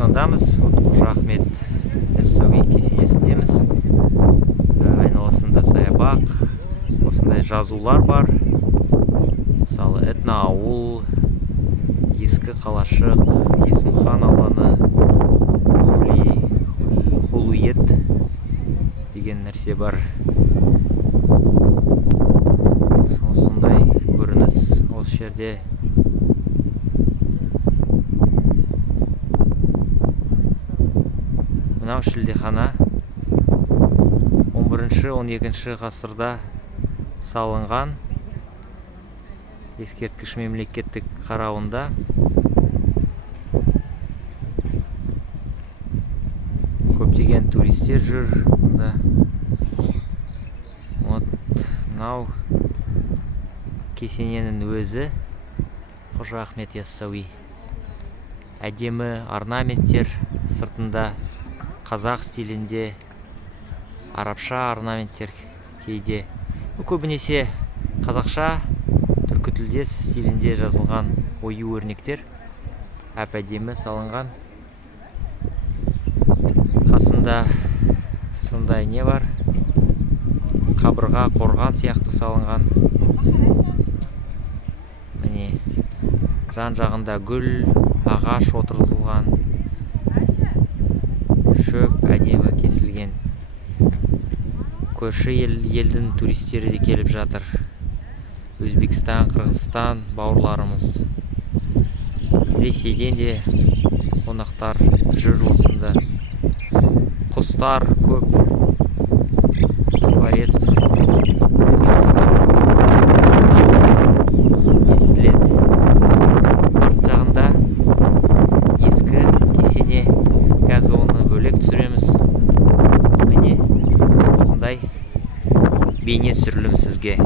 Түркістандамыз. Қожа Ахмет Яссауи кесенесіндеміз. Айналасында саябақ, осындай жазулар бар. Мысалы, Этноауыл, Ескі Қалашық, Есімхан алаңы, Хулует деген нәрсе бар. Осындай көрініс осы жерде. Мынау шілдехана 11-12 ғасырда салынған, ескерткіш мемлекеттік қарауында. Көптеген туристер жүр мұнда. Мынау кесененің өзі Қожа Ахмет Яссауи. Әдемі орнаменттер, сыртында қазақ стилінде арабша орнаменттер кейде. Көбінесе қазақша, түркі тілдес стилінде жазылған ою өрнектер әп-әдемі салынған. Қасында сондай не бар? Қабырға, қорған сияқты салынған. Міне, жан-жағында гүл, ағаш отырғызылған. Шөп әдемі кесілген. Көрші елдің туристері де келіп жатыр. Өзбекстан, Қырғызстан бауырларымыз. Ресейден де қонақтар жүр осында. Құстар көп. Скворец естіледі. Арт жағында ескі кесене. Қазір оны бөлек түсіреміз. Міне осындай бейне түсірілім сізге.